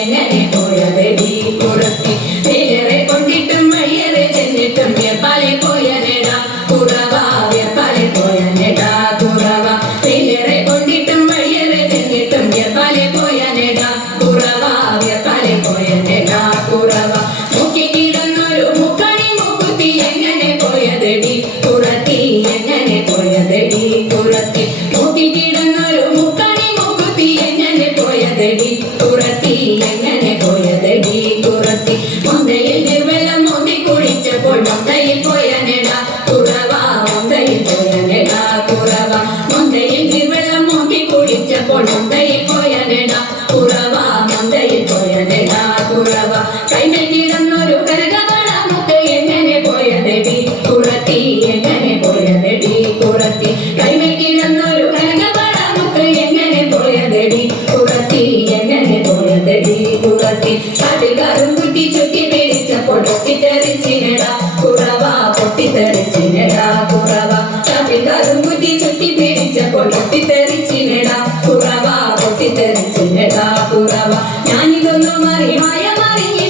എങ്ങനെ പോയതെടി കുറത്തി വേറെ കൊണ്ടിട്ടും വയ്യറെ ചെന്നിട്ടും വ്യപ്പാലെ പോയനെടാ കുറവ വ്യപ്പാലെ പോയനെടാ കുറവ വേറെ കൊണ്ടിട്ടും വയ്യറെ ചെന്നിട്ടും വ്യപ്പാലെ പോയനെടാ കുറവ വ്യപ്പാലെ പോയനെടാ കുറവ മുക്കി കിടന്നൊരു മുക്കണി മുക്കുത്തി എങ്ങനെ പോയതെടി കുറത്തി എങ്ങനെ പോയതെടി കുറത്തി മുക്കി കിടന്നൊരു മുക്കണി മുക്കുത്തി എങ്ങനെ പോയതെടി കുറത്തി എങ്ങനെ പോയതെടി കുറത്തി മൊന്തയിൽ നിർവെള്ളം മോന്തി കുടിച്ചപ്പോൾ മൊന്തയിൽ പോയനെടാ കുറവ മൊന്തയിൽ പോയനെടാ കുറവ മൊന്തയിൽ നിർവെള്ളം മോന്തി കുടിച്ചപ്പോൾ മൊന്തയിൽ പോയനെടാ കുറവ മൊന്തയിൽ പോയനെടാ കുറവ കൈമേൽ കിടന്നൊരു കനകവള മുത്ത് എങ്ങനെ പോയതെടി കുറത്തി എങ്ങനെ പോയതെടി കുറത്തി കൈമേൽ കിടന്നൊരു കനകവള മുത്ത് എങ്ങനെ പോയതെടി കുറത്തി എങ്ങനെ പോയതെടി കുറത്തി കാട്ടുകാരും കുറ്റി ചുറ്റി പിടിച്ചപ്പോൾ പൊട്ടിത്തെറിച്ചിനെടാ കുറവ പൊട്ടിത്തെറിച്ചിനെടാ കുറവ കാട്ടുകാരും കുറ്റി ചുറ്റി പിടിച്ചപ്പോൾ പൊട്ടിത്തെറിച്ചിനെടാ കുറവ പൊട്ടിത്തെറിച്ചിനെടാ കുറവ ഞാനിതൊന്നും അറിയായ മറിഞ്ഞ